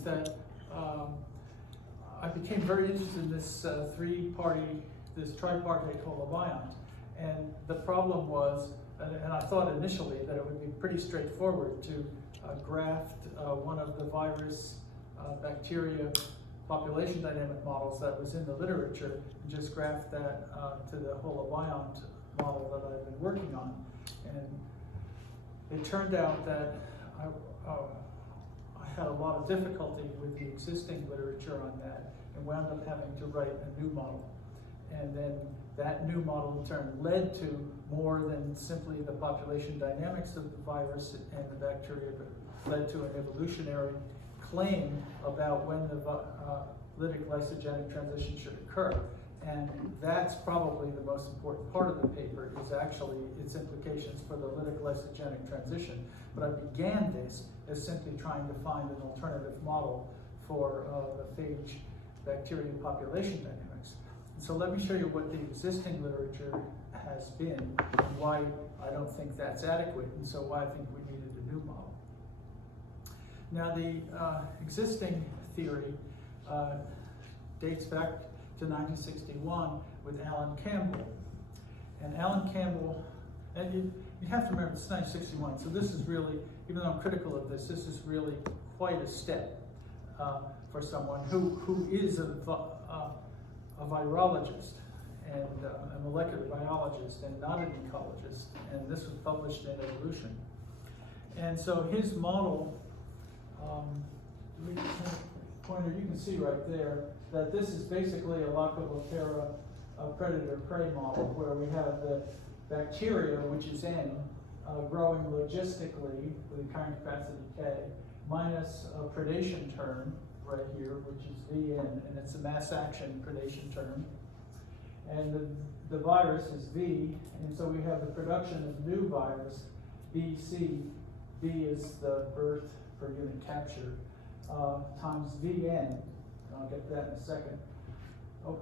that I became very interested in this this tripartite holobiont, and the problem was, and I thought initially that it would be pretty straightforward to graft one of the virus bacteria population dynamic models that was in the literature and just graft that to the holobiont model that I've been working on. And it turned out that I had a lot of difficulty with the existing literature on that and wound up having to write a new model. And then that new model in turn led to more than simply the population dynamics of the virus and the bacteria, but led to an evolutionary claim about when the lytic lysogenic transition should occur. And that's probably the most important part of the paper, is actually its implications for the lytic lysogenic transition. But I began this as simply trying to find an alternative model for the phage bacteria population dynamics. And so let me show you what the existing literature has been and why I don't think that's adequate, and so why I think we needed a new model. Now, the existing theory dates back to 1961 with Alan Campbell. And Alan Campbell, and you have to remember, it's 1961, so this is really, even though I'm critical of this, this is really quite a step for someone who is a virologist and a molecular biologist and not an ecologist, and this was published in Evolution. And so his model, pointer, you can see right there that this is basically a Lacobacter predator-prey model where we have the bacteria, which is N, growing logistically with a carrying capacity K, minus a predation term right here, which is Vn, and it's a mass action predation term. And the virus is V, and so we have the production of new virus, BC, B is the birth per unit capture, times Vn, and I'll get to that in a second. Oh,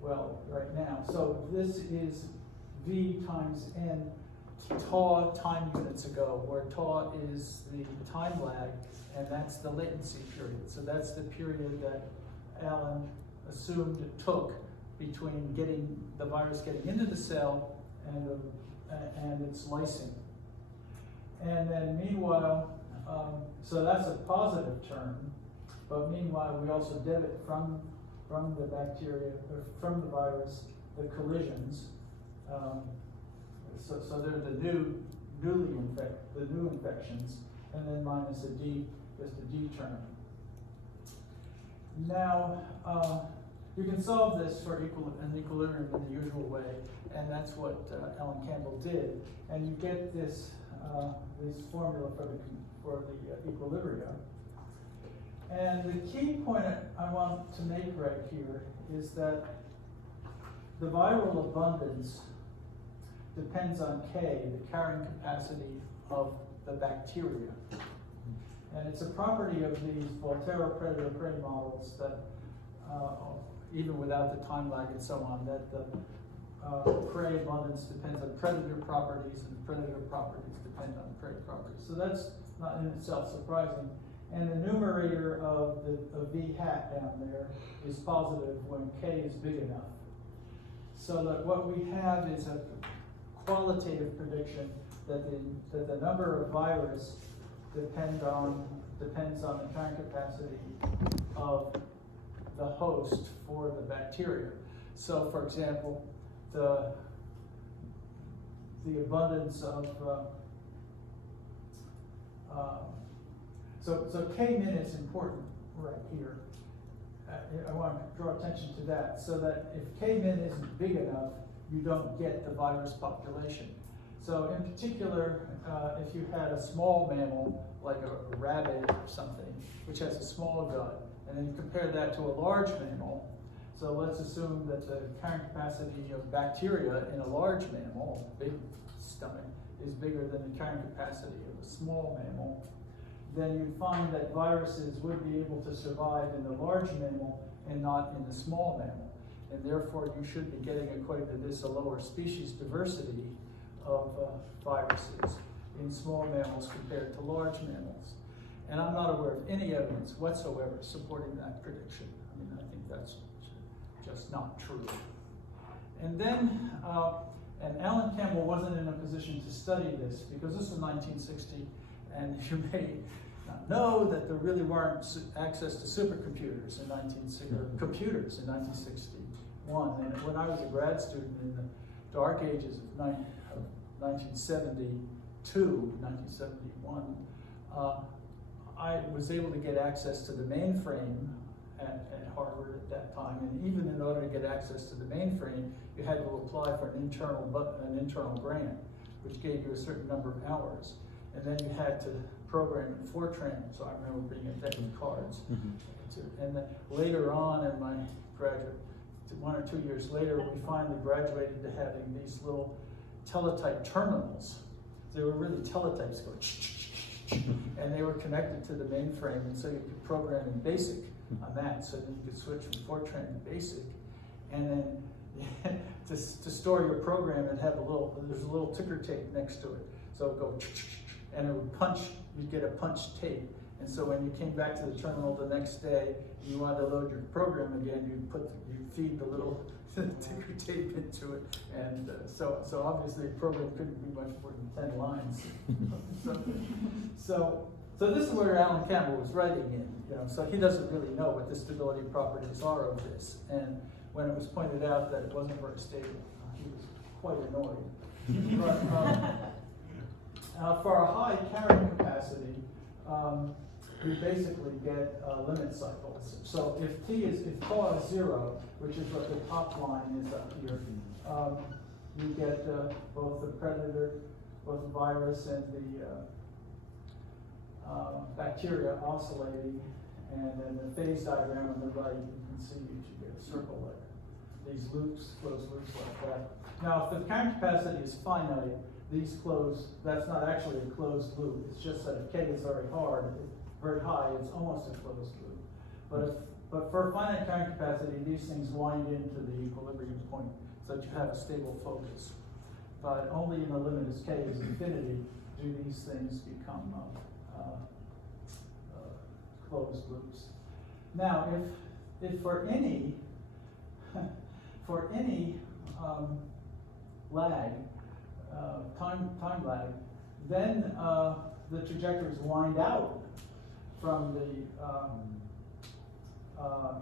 well, right now. So this is V times N tau time units ago, where tau is the time lag, and that's the latency period. So that's the period that Alan assumed it took between getting the virus getting into the cell and its lysing. And then meanwhile, so that's a positive term, but meanwhile we also debit from the bacteria, or from the virus, the collisions. So they're the new infections, and then minus a D, just a D term. Now, you can solve this for an equilibrium in the usual way, and that's what Alan Campbell did. And you get this formula for the equilibria. And the key point I want to make right here is that the viral abundance depends on K, the carrying capacity of the bacteria. And it's a property of these Volterra predator-prey models that, even without the time lag and so on, that the prey abundance depends on predator properties, and the predator properties depend on prey properties. So that's not in itself surprising. And the numerator of the V hat down there is positive when K is big enough. So that what we have is a qualitative prediction that the number of virus depends on the carrying capacity of the host for the bacteria. So, for example, the abundance of so K-min is important right here. I want to draw attention to that, so that if K-min isn't big enough, you don't get the virus population. So in particular, if you had a small mammal, like a rabbit or something, which has a small gut, and then you compare that to a large mammal, so let's assume that the carrying capacity of bacteria in a large mammal, big stomach, is bigger than the carrying capacity of a small mammal, then you find that viruses would be able to survive in the large mammal and not in the small mammal. And therefore, you should be getting, according to this, a lower species diversity of viruses in small mammals compared to large mammals. And I'm not aware of any evidence whatsoever supporting that prediction. I mean, I think that's just not true. And then, and Alan Campbell wasn't in a position to study this because this was 1960, and you may not know that there really weren't access to supercomputers in 1961. And when I was a grad student in the dark ages of 1972, 1971, I was able to get access to the mainframe at Harvard at that time, and even in order to get access to the mainframe, you had to apply for an internal grant, which gave you a certain number of hours, and then you had to program in Fortran. So I remember being a deck of cards. And then later on in my graduate, 1 or 2 years later, we finally graduated to having these little teletype terminals. They were really teletypes going, and they were connected to the mainframe, and so you could program in BASIC on that, so then you could switch from Fortran to BASIC, and then to store your program, and have there's a little ticker tape next to it, so it would go, and it would punch. You'd get a punch tape, and so when you came back to the terminal the next day, and you wanted to load your program again, you'd feed the little ticker tape into it, and so obviously the program couldn't be much more than 10 lines. So this is where Alan Campbell was writing in, so he doesn't really know what the stability properties are of this, and when it was pointed out that it wasn't very stable, he was quite annoyed. But for a high carrying capacity, you basically get limit cycles. So if tau is 0, which is what the top line is up here, you get both the predator, both the virus and the bacteria oscillating, and then the phase diagram on the right, you can see that you get a circle like these loops, closed loops like that. Now, if the carrying capacity is finite, these that's not actually a closed loop. It's just that if K is very high, it's almost a closed loop. But for finite carrying capacity, these things wind into the equilibrium point so that you have a stable focus. But only in the limit as K is infinity do these things become closed loops. Now, if for any lag, time lag, then the trajectories wind out from the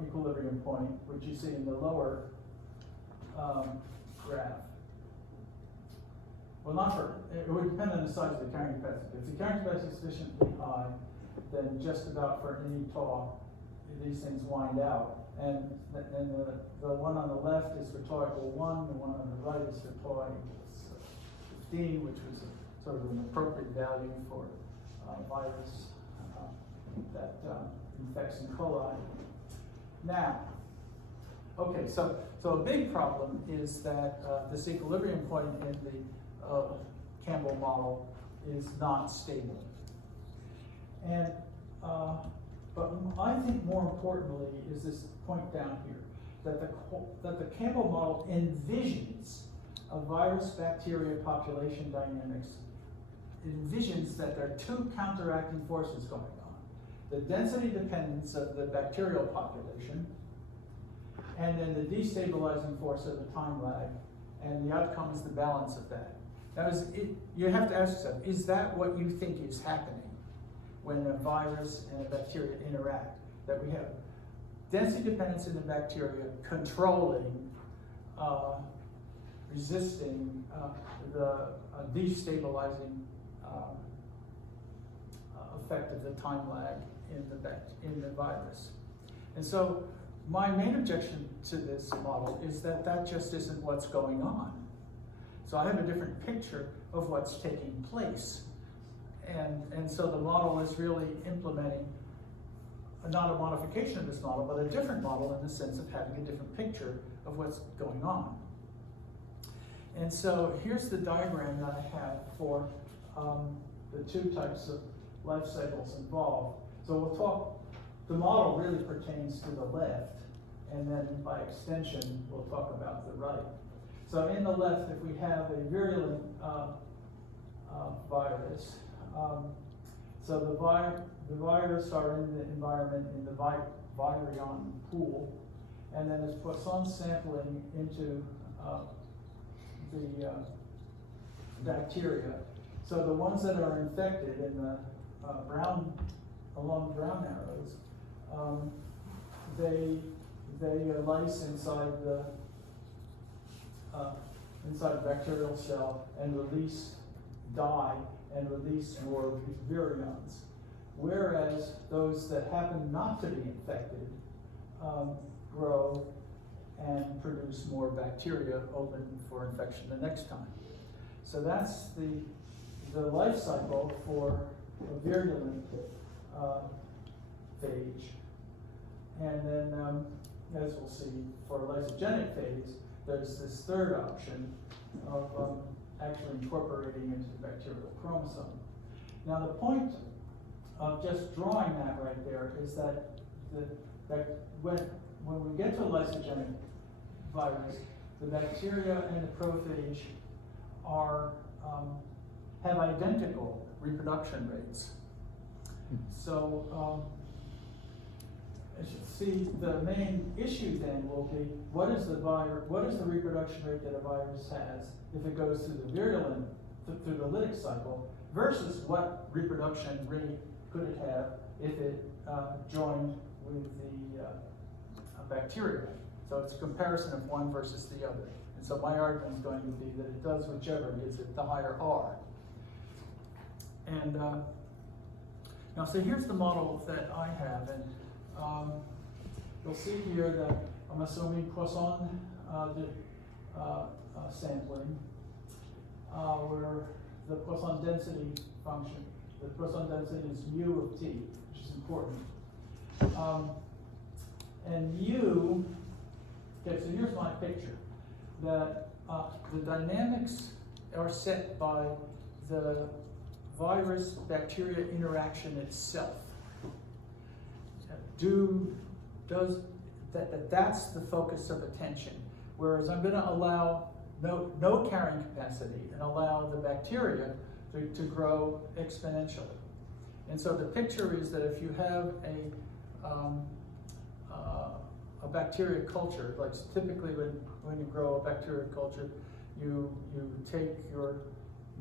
equilibrium point, which you see in the lower graph. Well, it would depend on the size of the carrying capacity. If the carrying capacity is sufficiently high, then just about for any tau, these things wind out. And the one on the left is for tau equal 1, the one on the right is for tau equals 15, which was sort of an appropriate value for virus that infects E. coli. Now, okay, so a big problem is that this equilibrium point in the Campbell model is not stable. And but I think more importantly is this point down here, that the Campbell model envisions a virus-bacteria population dynamics. It envisions that there are two counteracting forces going on: the density dependence of the bacterial population, and then the destabilizing force of the time lag, and the outcome is the balance of that. Now, you have to ask yourself, is that what you think is happening when a virus and a bacteria interact? That we have density dependence in the bacteria controlling, resisting the destabilizing effect of the time lag in the virus. And so my main objection to this model is that just isn't what's going on. So I have a different picture of what's taking place. And so the model is really implementing not a modification of this model, but a different model in the sense of having a different picture of what's going on. And so here's the diagram that I have for the two types of life cycles involved. So we'll talk, the model really pertains to the left, and then by extension, we'll talk about the right. So in the left, if we have a virulent virus, So the virus are in the environment in the virion pool, and then it's Poisson sampling into the bacteria. So the ones that are infected in the along brown arrows, they lyse inside the bacterial cell and release dye and release more virions. Whereas those that happen not to be infected grow and produce more bacteria open for infection the next time. So that's the life cycle for a virulent phage. And then, as we'll see, for a lysogenic phase, there's this third option of actually incorporating into the bacterial chromosome. Now the point of just drawing that right there is that when we get to a lysogenic virus, the bacteria and the prophage have identical reproduction rates. So as you see, the main issue then will be what is the reproduction rate that a virus has if it goes through the virulent, through the lytic cycle, versus what reproduction rate could it have if it joined with the bacteria. So it's a comparison of one versus the other. And so my argument is going to be that it does whichever is at the higher R. And now, so here's the model that I have, and you'll see here that I'm assuming Poisson sampling, where the Poisson density function, the Poisson density is mu of t, which is important. And mu, okay, so here's my picture, that the dynamics are set by the virus-bacteria interaction itself. That's the focus of attention. Whereas I'm going to allow no carrying capacity and allow the bacteria to grow exponentially. And so the picture is that if you have a bacteria culture, like typically when you grow a bacteria culture, you take your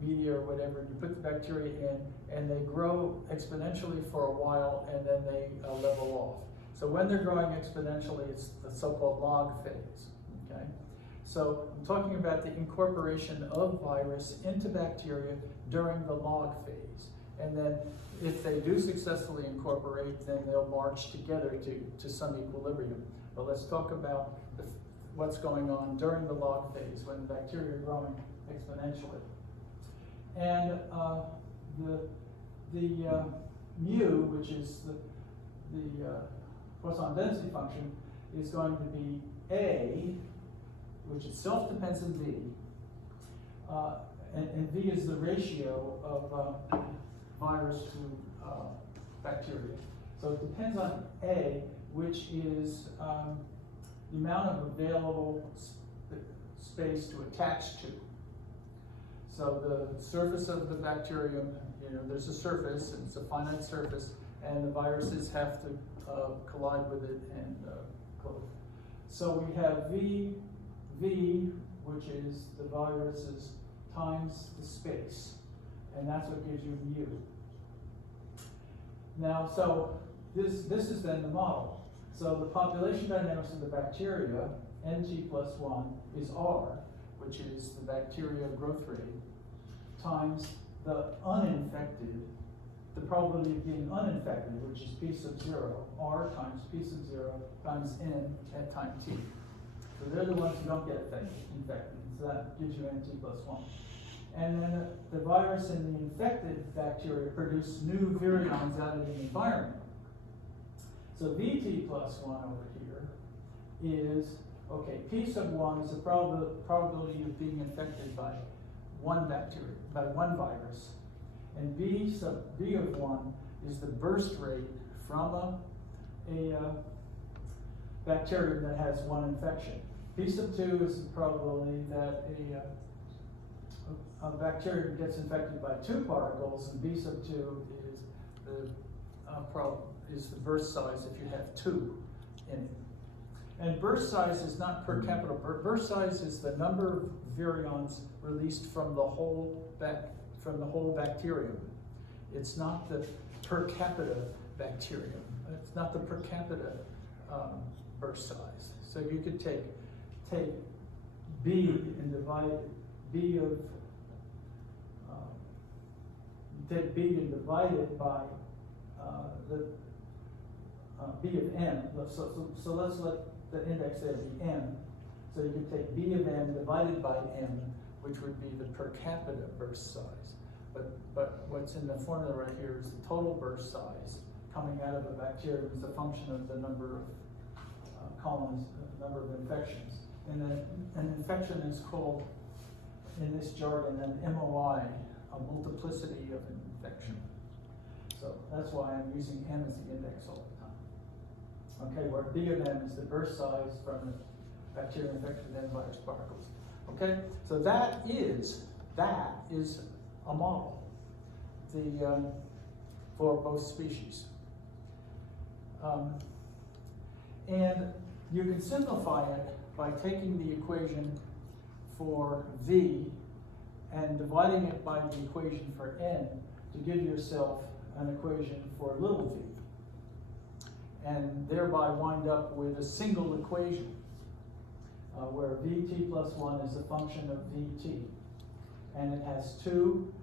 media or whatever, you put the bacteria in, and they grow exponentially for a while, and then they level off. So when they're growing exponentially, it's the so-called log phase, okay? So I'm talking about the incorporation of virus into bacteria during the log phase. And then if they do successfully incorporate, then they'll march together to some equilibrium. But let's talk about what's going on during the log phase when the bacteria are growing exponentially. And the mu, which is the Poisson density function, is going to be A, which itself depends on V, and V is the ratio of virus to bacteria. So it depends on A, which is the amount of available space to attach to. So the surface of the bacterium, there's a surface, and it's a finite surface, and the viruses have to collide with it and close. So we have V, which is the viruses times the space, and that's what gives you mu. Now, so this is then the model. So the population dynamics of the bacteria, Nt plus 1, is R, which is the bacteria growth rate, times the uninfected, the probability of being uninfected, which is p sub 0, R times p sub 0 times n at time t. So they're the ones who don't get infected, so that gives you Nt plus 1. And then the virus and the infected bacteria produce new virions out of the environment. So Vt plus 1 over here is, okay, p sub 1 is the probability of being infected by one bacteria, by one virus. And V of 1 is the burst rate from a bacterium that has one infection. P sub 2 is the probability that a bacterium gets infected by two particles, and B sub 2 is The problem is the burst size if you have 2 in it. And burst size is not per capita. Burst size is the number of virions released from the whole bacterium. It's not the per capita bacterium. It's not the per capita burst size. So you could take B and divide B of take B and divide it by the B of n. So let's let the index there be n. So you could take B of n divided by n, which would be the per capita burst size. But what's in the formula right here is the total burst size coming out of a bacterium is a function of the number of colonies, number of infections. And an infection is called, in this jargon, an MOI, a multiplicity of an infection. So that's why I'm using m as the index all the time. Okay, where B of m is the burst size from the bacterial infected with virus particles. Okay, so that is a model for both species. And you can simplify it by taking the equation for V and dividing it by the equation for N to give yourself an equation for little v. And thereby wind up with a single equation where Vt plus 1 is a function of Vt. And it has two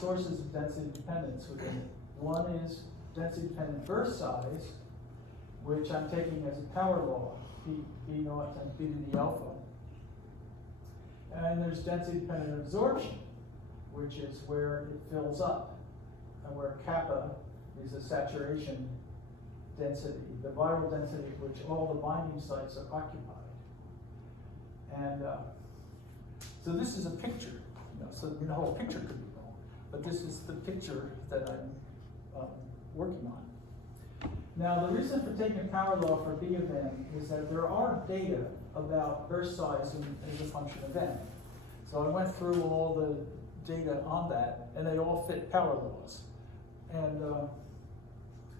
sources of density dependence within it. One is density dependent burst size, which I'm taking as a power law, B naught times B to the alpha. And there's density dependent absorption, which is where it fills up, and where kappa is a saturation density, the viral density at which all the binding sites are occupied. And so this is a picture, so the whole picture could be wrong, but this is the picture that I'm working on. Now, the reason for taking a power law for B of n is that there are data about burst size as a function of n. So I went through all the data on that, and they all fit power laws. And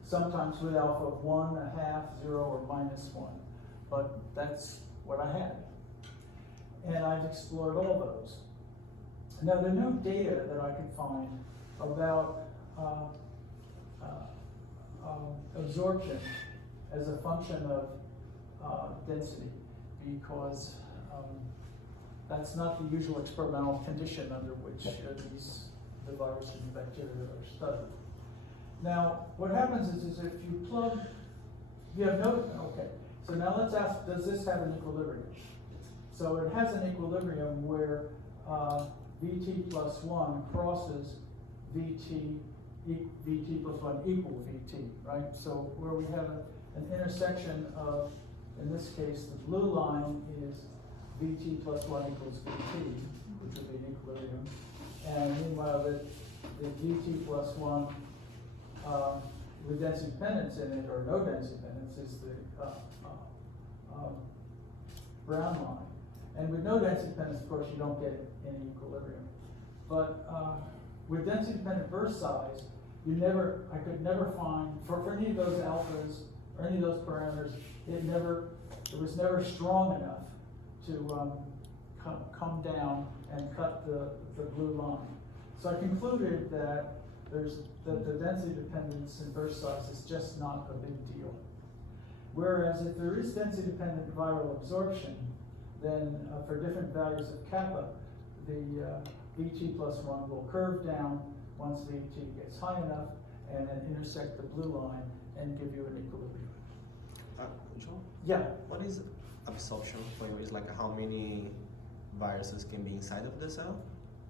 sometimes with alpha of 1, a half, 0, or minus 1. But that's what I had. And I've explored all those. Now, the new data that I could find about absorption as a function of density, because that's not the usual experimental condition under which the viruses and bacteria are studied. Now, what happens is if you plug, you have no, okay, so now let's ask, does this have an equilibrium? So it has an equilibrium where Vt plus 1 crosses Vt plus 1 equal Vt, right? So where we have an intersection of, in this case, the blue line is Vt plus 1 equals Vt, which would be an equilibrium. And meanwhile, the Vt plus 1 with density dependence in it, or no density dependence, is the brown line. And with no density dependence, of course, you don't get any equilibrium. But with density dependent burst size, I could never find, for any of those alphas or any of those parameters, it was never strong enough to come down and cut the blue line. So I concluded that the density dependence in burst size is just not a big deal. Whereas if there is density dependent viral absorption, then for different values of kappa, the Vt plus 1 will curve down once Vt gets high enough and then intersect the blue line and give you an equilibrium. Joan? Yeah. What is absorption for you? Is like how many viruses can be inside of the cell?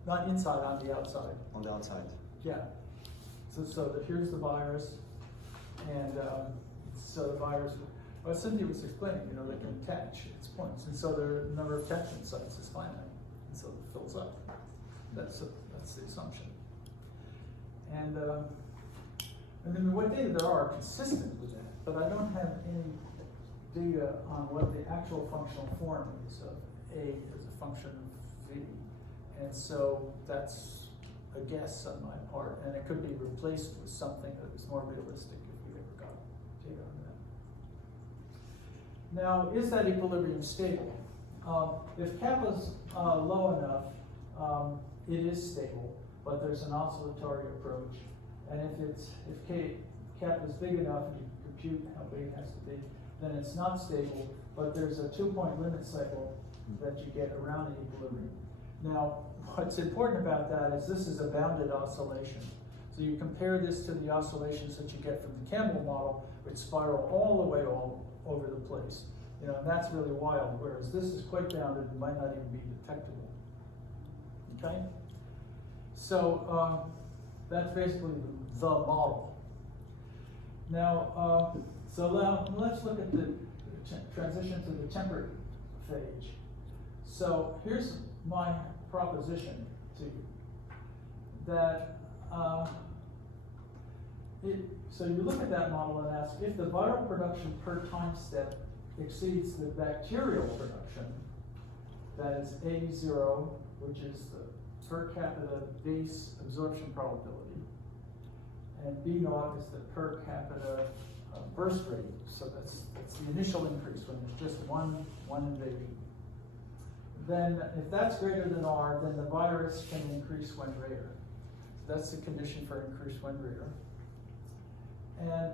Not inside, on the outside. On the outside? Yeah. So here's the virus, and so the virus, well, Cynthia was explaining, they can attach its points, and so the number of attachment sites is finite, and so it fills up. That's the assumption. And then what data there are consistent with that, but I don't have any data on what the actual functional form is of A as a function of V. And so that's a guess on my part, and it could be replaced with something that was more realistic if we ever got data on that. Now, is that equilibrium stable? If kappa's low enough, it is stable, but there's an oscillatory approach. And if kappa is big enough, and you compute how big it has to be, then it's not stable, but there's a 2-point limit cycle that you get around the equilibrium. Now, what's important about that is this is a bounded oscillation. So you compare this to the oscillations that you get from the Campbell model, which spiral all the way all over the place. You know, and that's really wild, whereas this is quite bounded and might not even be detectable. Okay? So that's basically the model. Now, so let's look at the transition to the temperate phase. So here's my proposition to you, that so you look at that model and ask if the viral production per time step exceeds the bacterial production, that is A0, which is the per capita base absorption probability, and B0 is the per capita burst rate. So that's the initial increase when there's just one invasion. Then if that's greater than R, then the virus can increase when rare. So that's the condition for increase when rare. And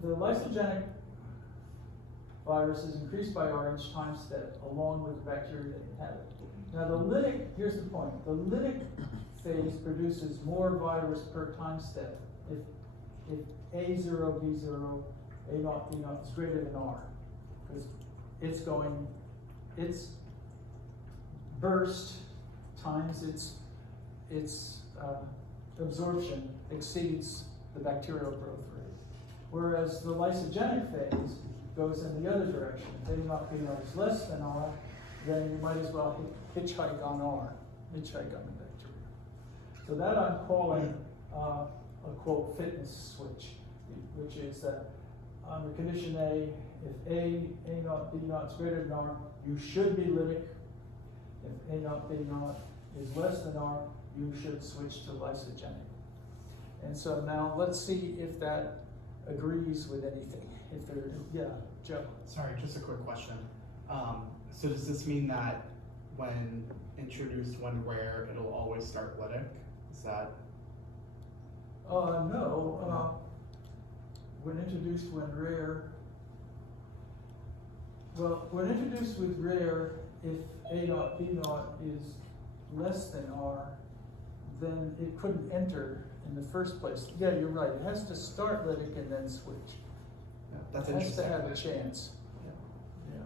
the lysogenic virus is increased by R each time step along with the bacteria that inhabit it. Now the lytic, here's the point, the lytic phase produces more virus per time step if A0, B0, A0, B0 is greater than R, because its burst times its absorption exceeds the bacterial growth rate. Whereas the lysogenic phase goes in the other direction. If A0, B0 is less than R, then you might as well hitchhike on R, hitchhike on the bacteria. So that I'm calling a quote fitness switch, which is that under condition A, if A0, B0 is greater than R, you should be lytic. If A0, B0 is less than R, you should switch to lysogenic. And so now let's see if that agrees with anything. If there, yeah, Joe. Sorry, just a quick question. So does this mean that when introduced when rare, it'll always start lytic? Is that? No. When introduced when rare, well, when introduced with rare, if A0, B0 is less than R, then it couldn't enter in the first place. Yeah, you're right. It has to start lytic and then switch. Yeah, that's it has interesting. to have a chance. Yeah.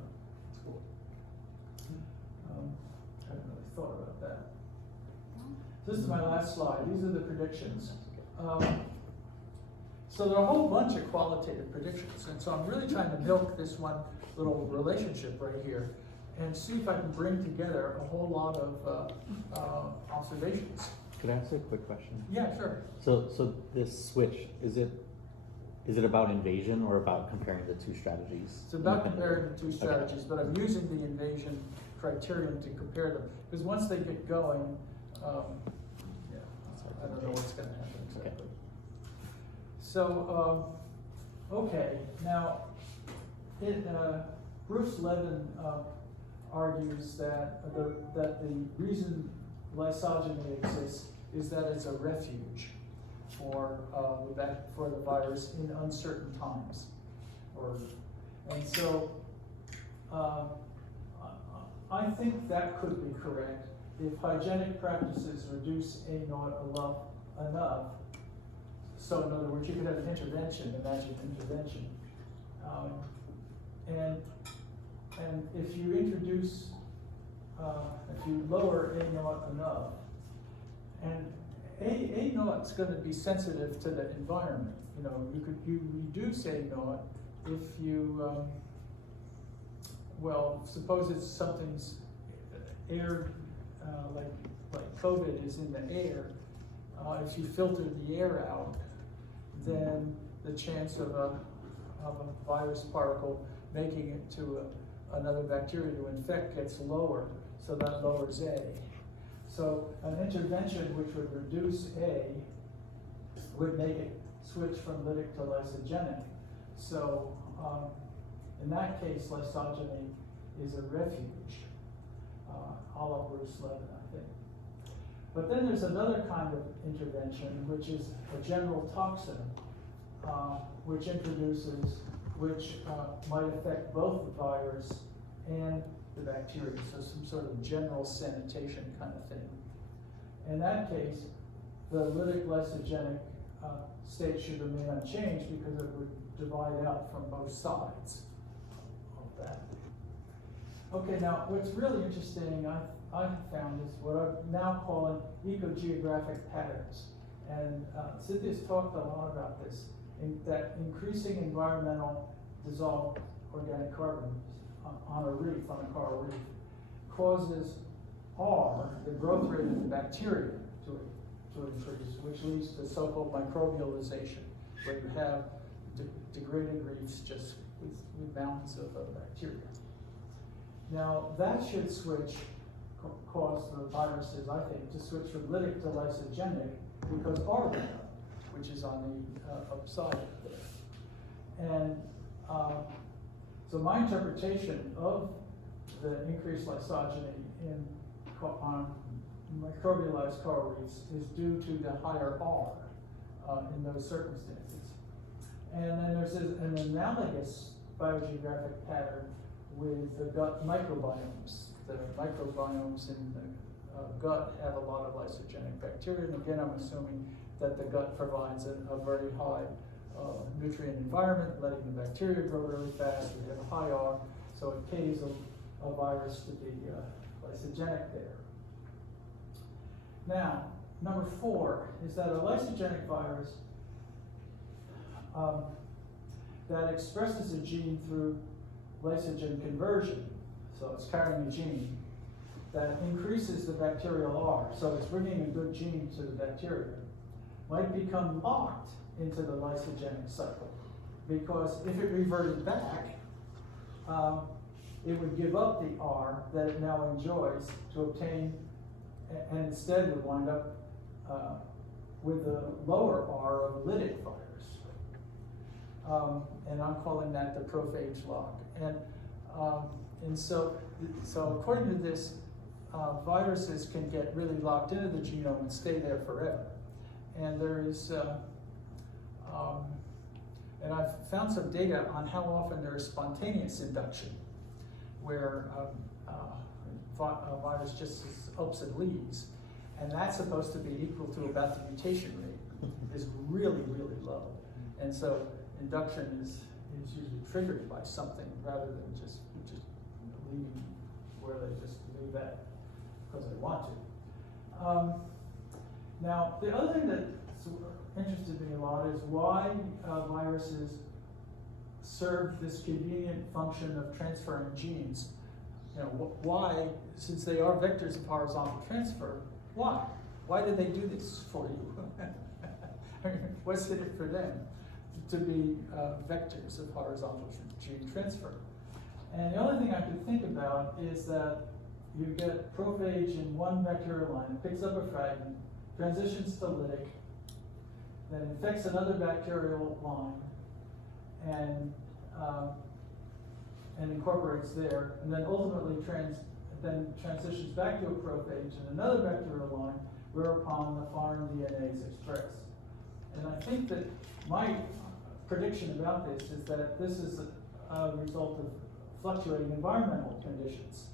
That's cool. I haven't really thought about that. This is my last slide. These are the predictions. So there are a whole bunch of qualitative predictions, and so I'm really trying to milk this one little relationship right here and see if I can bring together a whole lot of observations. Could I ask a quick question? Yeah, sure. So this switch, is it about invasion or about comparing the two strategies? It's about comparing the two strategies, but I'm using the invasion criterion to compare them, because once they get going, I don't know what's going to happen exactly. Okay. So, okay, now, Bruce Levin argues that the reason lysogeny exists is that it's a refuge for the virus in uncertain times. And so I think that could be correct if hygienic practices reduce A0 enough. So in other words, you could have an intervention, imagine intervention. And if you introduce, if you lower A0 enough, and A0 is going to be sensitive to the environment. You know, you reduce A0 if you, well, suppose it's something's air, like COVID is in the air. If you filter the air out, then the chance of a virus particle making it to another bacteria to infect gets lower, so that lowers A. So an intervention which would reduce A would make it switch from lytic to lysogenic. So in that case, lysogeny is a refuge, a la Bruce Levin, I think. But then there's another kind of intervention, which is a general toxin, which might affect both the virus and the bacteria, so some sort of general sanitation kind of thing. In that case, the lytic lysogenic state should remain unchanged because it would divide out from both sides of that. Okay, now what's really interesting I've found is what I'm now calling ecogeographic patterns. And Cynthia's talked a lot about this, that increasing environmental dissolved organic carbon on a reef, on a coral reef, causes R, the growth rate of the bacteria, to increase, which leads to so-called microbialization, where you have degraded reefs just with mountains of bacteria. Now, that should cause the viruses, I think, to switch from lytic to lysogenic because R went up, which is on the upside there. And so my interpretation of the increased lysogeny on microbialized coral reefs is due to the higher R in those circumstances. And then there's an analogous biogeographic pattern with the gut microbiomes. The microbiomes in the gut have a lot of lysogenic bacteria, and again, I'm assuming that the gut provides a very high nutrient environment, letting the bacteria grow really fast. We have a high R, so it pays a virus to be lysogenic there. Now, number 4 is that a lysogenic virus that expresses a gene through lysogen conversion, so it's carrying a gene that increases the bacterial R, so it's bringing a good gene to the bacteria, might become locked into the lysogenic cycle, because if it reverted back, it would give up the R that it now enjoys to obtain, and instead would wind up with the lower R of lytic virus. And I'm calling that the prophage lock. And so according to this, viruses can get really locked into the genome and stay there forever. And there is, and I've found some data on how often there is spontaneous induction, where a virus just ups and leaves, and that's supposed to be equal to about the mutation rate is really, really low. And so induction is usually triggered by something rather than just leaving where they just leave that because they want to. Now, the other thing that's interested me a lot is why viruses serve this convenient function of transferring genes. You know, why, since they are vectors of horizontal transfer, why? Why did they do this for you? I mean, what's in it for them to be vectors of horizontal gene transfer? And the only thing I could think about is that you get prophage in one bacterial line, it picks up a fragment, transitions to lytic, then infects another bacterial line, and incorporates there, and then ultimately transitions back to a prophage in another bacterial line, whereupon the foreign DNA is expressed. And I think that my prediction about this is that this is a result of fluctuating environmental conditions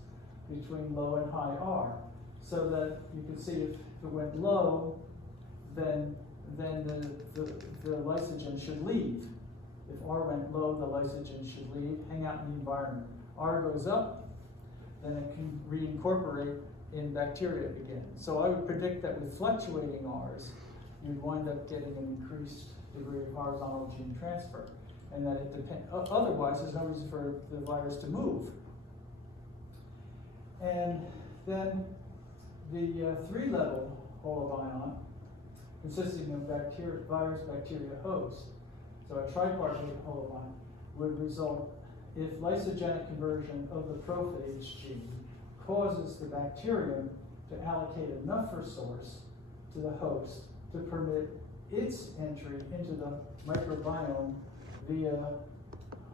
between low and high R, so that you can see if it went low, then the lysogen should leave. If R went low, the lysogen should leave, hang out in the environment. R goes up, then it can reincorporate in bacteria again. So I would predict that with fluctuating Rs, you'd wind up getting an increased degree of horizontal gene transfer, and that it depends. Otherwise, there's no reason for the virus to move. And then the 3-level holobiont, consisting of virus bacteria host, so a tripartite holobiont, would result if lysogenic conversion of the prophage gene causes the bacterium to allocate enough resource to the host to permit its entry into the microbiome via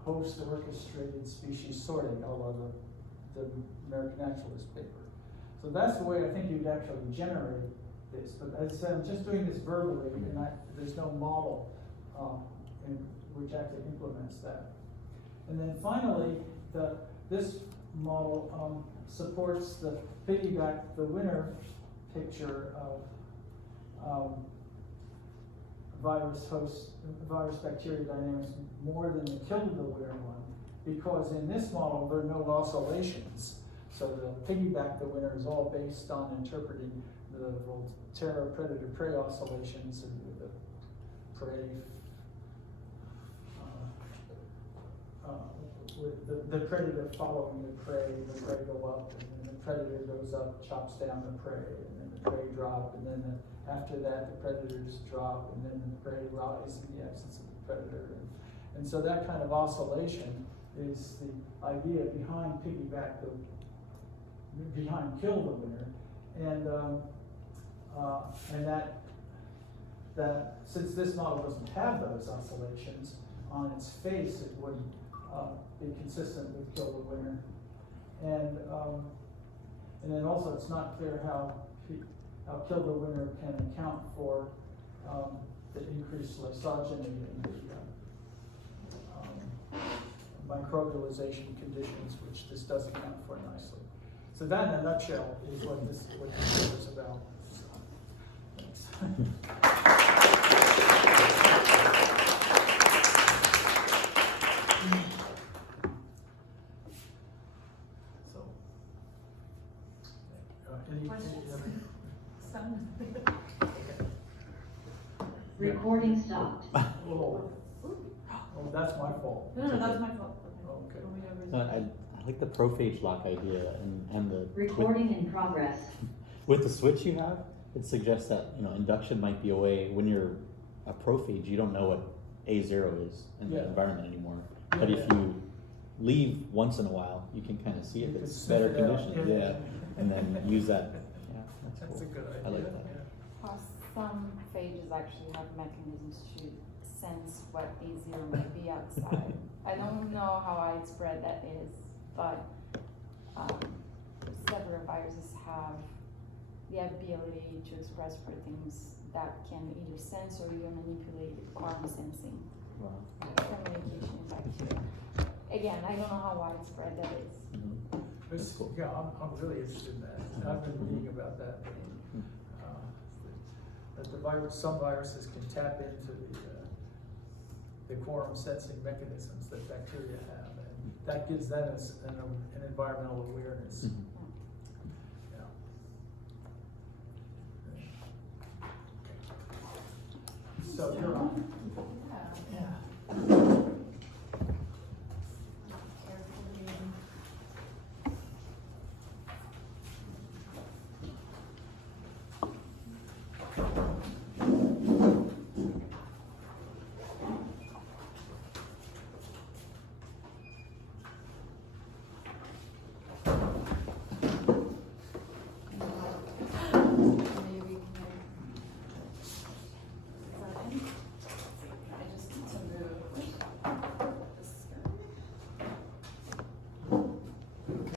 host orchestrated species sorting, although the American Naturalist paper. So that's the way I think you'd actually generate this. But as I said, I'm just doing this verbally, and there's no model which actually implements that. And then finally, this model supports the piggyback the winner picture of virus bacteria dynamics more than the kill the winner one, because in this model there are no oscillations. So the piggyback the winner is all based on interpreting the Volterra predator-prey oscillations and the prey, with the predator following the prey go up, and then the predator goes up, chops down the prey, and then the prey drop, and then after that the predators drop, and then the prey rise in the absence of the predator. And so that kind of oscillation is the idea behind behind kill the winner. And that since this model doesn't have those oscillations, on its face it would be consistent with kill the winner. And then also it's not clear how kill the winner can account for the increased lysogeny in the microbialization conditions, which this does account for nicely. So that in a nutshell is what this is about. So, thanks. So, any other? Recording stopped. Oh, that's my fault. No, that's my fault. Okay. I like the prophage lock idea and the Recording in progress. with the switch you have. It suggests that induction might be a way when you're a prophage, you don't know what A0 is in the Yeah. environment anymore. Yeah, But if yeah. you leave once in a while, you can kind of see if You can it's sniff better it out. conditions. Yeah. Yeah, and then use that. Yeah, That's a cool. good idea. I like that. Yeah. Some phages actually have mechanisms to sense what A0 may be outside. I don't know how widespread that is, but several viruses have the ability to express proteins that can either sense or even manipulate quantum sensing Wow. communication in bacteria. Again, I don't know how widespread that is. Mhm. This, Cool. yeah, I'm really interested in that. I've been reading about that. That some viruses can tap into the quorum sensing mechanisms that bacteria have, and that gives them an environmental awareness. Mhm. Yeah. So you're on.